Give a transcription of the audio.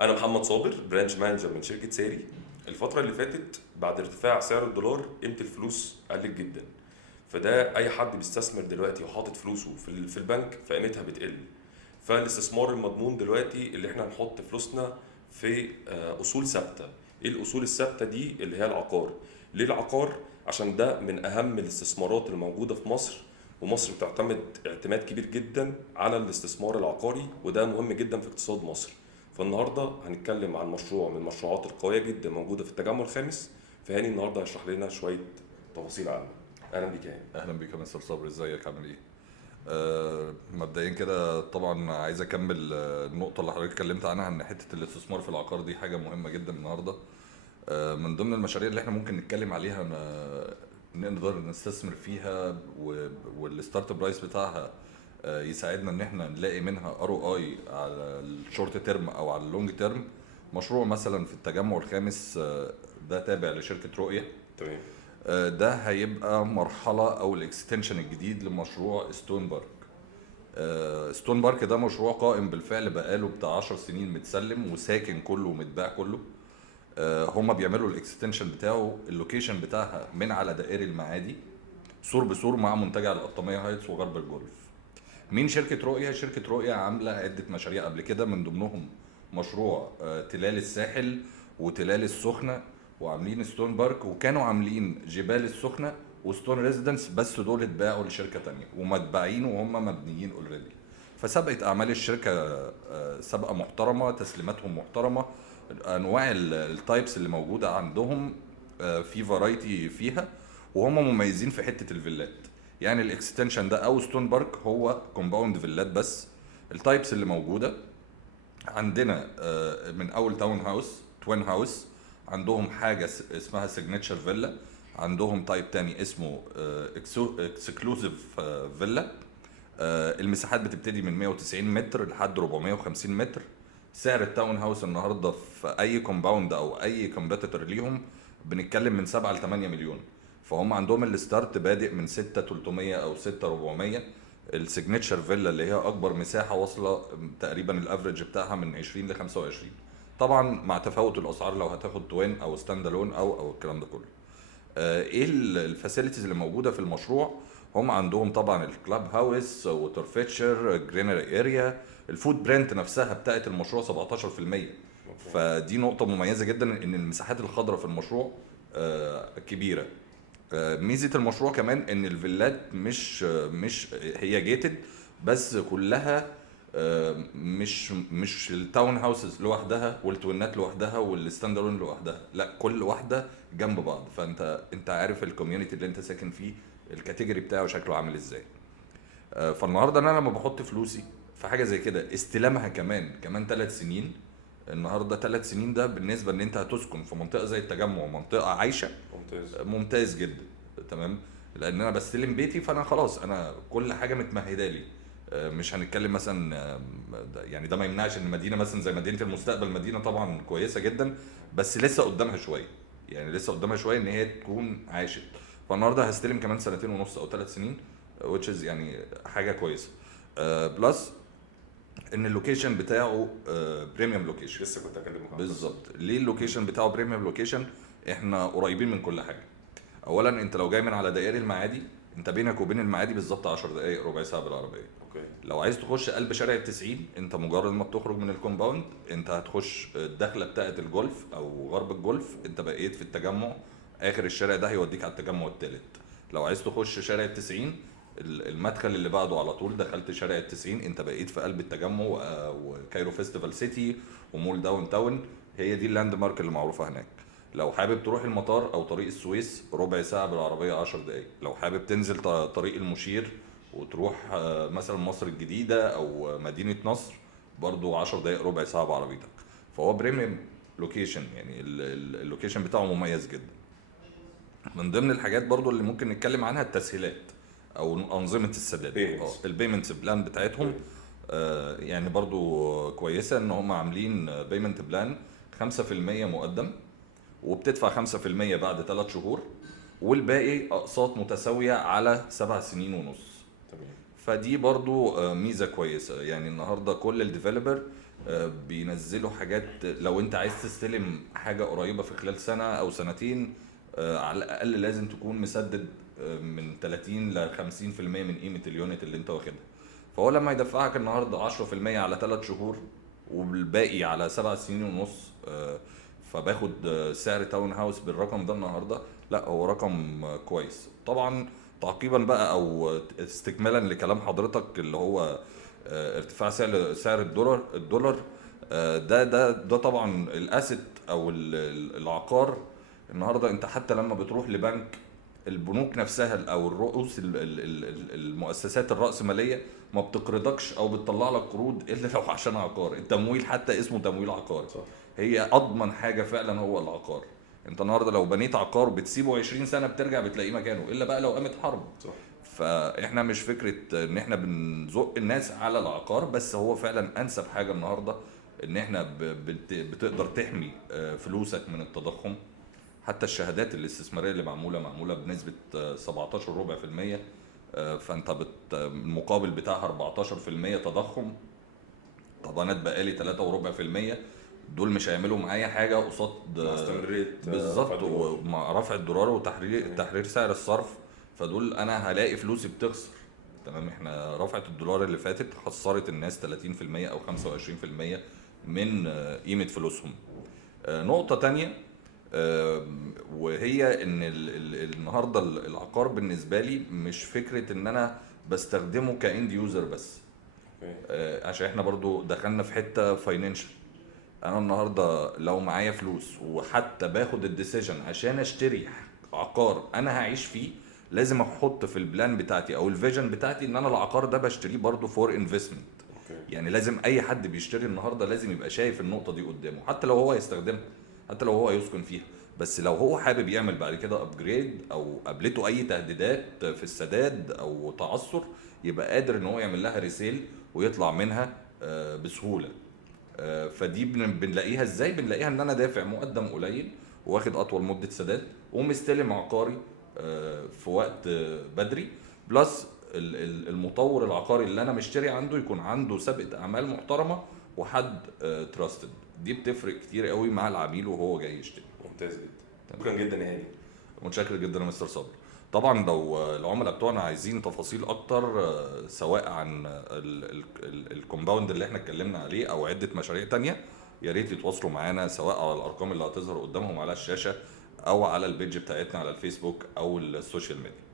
انا محمد صابر، برانش مانجر من شركه ساري. الفتره اللي فاتت بعد ارتفاع سعر الدولار قيمه الفلوس قلت جدا، فده اي حد بيستثمر دلوقتي وحاطط فلوسه في البنك فقيمتها بتقل. فالاستثمار المضمون دلوقتي اللي احنا نحط فلوسنا في اصول ثابته. ايه الاصول الثابته دي؟ اللي هي العقار. ليه العقار؟ عشان ده من اهم الاستثمارات الموجوده في مصر، ومصر بتعتمد اعتماد كبير جدا على الاستثمار العقاري، وده مهم جدا في اقتصاد مصر. فالنهارده هنتكلم عن مشروع من المشروعات القويه جدا موجوده في التجمع الخامس. فهاني النهارده هيشرح لنا شويه تفاصيل عنه. اهلا بيك يا هاني. اهلا بيك يا مستر صبري، ازيك؟ عامل ايه؟ مبدئيا كده طبعا عايز اكمل النقطه اللي حضرتك اتكلمت عنها، ان حته الاستثمار في العقار دي حاجه مهمه جدا النهارده. من ضمن المشاريع اللي احنا ممكن نتكلم عليها نقدر نستثمر فيها والستارت برايس بتاعها يساعدنا ان احنا نلاقي منها ار او اي على الشورت تيرم او على اللونج تيرم. مشروع مثلا في التجمع الخامس، ده تابع لشركه رؤيه. تمام. ده هيبقى مرحلة أو الإكستنشن الجديد لمشروع ستون بارك. ستون بارك ده مشروع قائم بالفعل بقاله بتاع 10 سنين متسلم وساكن كله ومتباع كله. هما بيعملوا الإكستنشن بتاعه، اللوكيشن بتاعها من على دائري المعادي سور بسور مع منتجع القطامية هايتس وغرب الجولف. مين شركة رؤية؟ شركة رؤية عاملة عدة مشاريع قبل كده، من ضمنهم مشروع تلال الساحل وتلال السخنة، وعاملين ستون بارك، وكانوا عاملين جبال السخنة وستون ريزيدنس، بس دول اتباعوا لشركة تانية ومتباعين وهم مبنيين اوريدي. فسبقت اعمال الشركة سبقة محترمة، تسليماتهم محترمة. انواع التايبس اللي موجودة عندهم في فرايتي فيها، وهم مميزين في حتة الفيلات. يعني الاكستنشن ده او ستون بارك هو كومباوند فيلات بس. التايبس اللي موجوده عندنا من اول تاون هاوس، توين هاوس، عندهم حاجه اسمها سيجنتشر فيلا، عندهم تايب تاني اسمه اكسكلوزيف فيلا. المساحات بتبتدي من 190 متر لحد 450 متر. سعر التاون هاوس النهارده في اي كومباوند او اي كومبيتيتور ليهم بنتكلم من 7 ل 8 مليون. فهم عندهم الستارت بادئ من 6300 او 6400. السيجنتشر فيلا اللي هي اكبر مساحه واصله تقريبا الافريج بتاعها من 20 ل 25. طبعا مع تفاوت الاسعار لو هتاخد توين او ستاند الون او الكلام ده كله. ايه الفاسيلتيز اللي موجوده في المشروع؟ هم عندهم طبعا الكلاب هاوس، ووتر فيتشر، جرينري اريا. الفود برنت نفسها بتاعت المشروع 17%. اوكي. فدي نقطه مميزه جدا، ان المساحات الخضراء في المشروع كبيره. ميزه المشروع كمان ان الفيلات مش هي جيتد، بس كلها مش التاون هاوسز لوحدها والتوينات لوحدها والستاند الون لوحدها، لا كل واحده جنب بعض. فانت عارف الكوميونتي اللي انت ساكن فيه الكاتيجوري بتاعه شكله عامل ازاي. فالنهارده انا لما بحط فلوسي في حاجه زي كده، استلامها كمان 3 سنين. النهارده 3 سنين ده بالنسبه ان انت هتسكن في منطقه زي التجمع، منطقه عايشه، ممتاز. ممتاز جدا. تمام. لان انا بستلم بيتي، فانا خلاص انا كل حاجه متمهده لي. مش هنتكلم مثلا يعني ده ما يمنعش ان مدينه مثلا زي مدينه المستقبل مدينه طبعا كويسه جدا، بس لسه قدامها شويه. يعني لسه قدامها شويه ان هي تكون عاشت. فالنهارده هستلم كمان سنتين ونص او 3 سنين، which is يعني حاجه كويسه. بلس ان اللوكيشن بتاعه بريميوم لوكيشن. لسه كنت اكلمك عن القصه دي. بالظبط. ليه اللوكيشن بتاعه بريميوم لوكيشن؟ احنا قريبين من كل حاجه. اولا انت لو جاي من على دائري المعادي، انت بينك وبين المعادي بالظبط 10 دقائق ربع ساعه بالعربيه. اوكي. لو عايز تخش قلب شارع التسعين، انت مجرد ما بتخرج من الكومباوند انت هتخش الدخله بتاعه الجولف او غرب الجولف، انت بقيت في التجمع. اخر الشارع ده هيوديك على التجمع الثالث. لو عايز تخش شارع التسعين، المدخل اللي بعده على طول دخلت شارع التسعين، انت بقيت في قلب التجمع وكايرو فيستيفال سيتي ومول داون تاون. هي دي اللاند مارك اللي معروفه هناك. لو حابب تروح المطار او طريق السويس ربع ساعه بالعربيه 10 دقايق. لو حابب تنزل طريق المشير وتروح مثلا مصر الجديدة أو مدينة نصر، برضو 10 دقايق ربع ساعة بعربيتك. فهو بريميوم لوكيشن، يعني اللوكيشن بتاعه مميز جدا. من ضمن الحاجات برضو اللي ممكن نتكلم عنها التسهيلات أو أنظمة السداد. Payments. البيمنتس بلان بتاعتهم اوكي. يعني برضو كويسة، إن هم عاملين بيمنت بلان 5% مقدم، وبتدفع 5% بعد 3 شهور، والباقي أقساط متساوية على 7 سنين ونص. تمام. فدي برضو ميزه كويسه. يعني النهارده كل الديفلوبر بينزلوا حاجات لو انت عايز تستلم حاجه قريبه في خلال سنه او سنتين، على الاقل لازم تكون مسدد من 30 ل 50% من قيمه اليونت اللي انت واخدها. فهو لما يدفعك النهارده 10% على 3 شهور والباقي على 7 سنين ونص، فباخد سعر تاون هاوس بالرقم ده النهارده، لا هو رقم كويس. طبعا تعقيبا بقى او استكمالا لكلام حضرتك اللي هو ارتفاع سعر الدولار، ده طبعا الاسيت او العقار. النهارده انت حتى لما بتروح لبنك، البنوك نفسها او الرؤوس المؤسسات الرأسمالية ما بتقرضكش او بتطلع لك قروض الا لو عشان عقار. التمويل حتى اسمه تمويل عقار. صح. هي اضمن حاجة فعلا هو العقار. انت النهارده لو بنيت عقار بتسيبه 20 سنة بترجع بتلاقيه مكانه، الا بقى لو قامت حرب. صح. فاحنا مش فكرة ان احنا بنزق الناس على العقار، بس هو فعلا انسب حاجة النهاردة ان احنا بتقدر تحمي فلوسك من التضخم. حتى الشهادات الاستثمارية اللي معمولة بنسبة 17%، فانت المقابل بتاعها 14% تضخم. طبعا بقالي 3.4%، دول مش هيعملوا معايا حاجة قصاد مع استمرارية بالظبط ومع رفع الدولار وتحرير سعر الصرف. فدول انا هلاقي فلوسي بتخسر. تمام، احنا رفعت الدولار اللي فاتت خسرت الناس 30% او 25% من قيمة فلوسهم. نقطة تانية، وهي ان النهارده العقار بالنسبة لي مش فكرة ان انا بستخدمه كاند يوزر بس، عشان احنا برضو دخلنا في حتة فاينانشال. انا النهارده لو معايا فلوس وحتى باخد الديسيجن عشان اشتري عقار انا هعيش فيه، لازم احط في البلان بتاعتي او الفيجن بتاعتي ان انا العقار ده بشتريه برضو فور انفستمنت. يعني لازم اي حد بيشتري النهارده لازم يبقى شايف النقطه دي قدامه، حتى لو هو يستخدمها، حتى لو هو يسكن فيها. بس لو هو حابب يعمل بعد كده ابجريد او قابلته اي تهديدات في السداد او تعثر، يبقى قادر ان هو يعمل لها ريسيل ويطلع منها بسهوله. فدي بنلاقيها ازاي؟ بنلاقيها ان انا دافع مقدم قليل واخد اطول مده سداد ومستلم عقاري في وقت بدري، بلس المطور العقاري اللي انا مشتري عنده يكون عنده سابقه اعمال محترمه وحد تراستد. دي بتفرق كتير قوي مع العميل وهو جاي يشتري. ممتاز جدا. شكرا جدا يا هاني. متشكر جدا يا مستر صبري. طبعا لو العملاء بتوعنا عايزين تفاصيل اكتر سواء عن الكومباوند اللي احنا اتكلمنا عليه او عده مشاريع تانية، يا ريت يتواصلوا معانا سواء على الارقام اللي هتظهر قدامهم على الشاشه او على البيج بتاعتنا على الفيسبوك او السوشيال ميديا.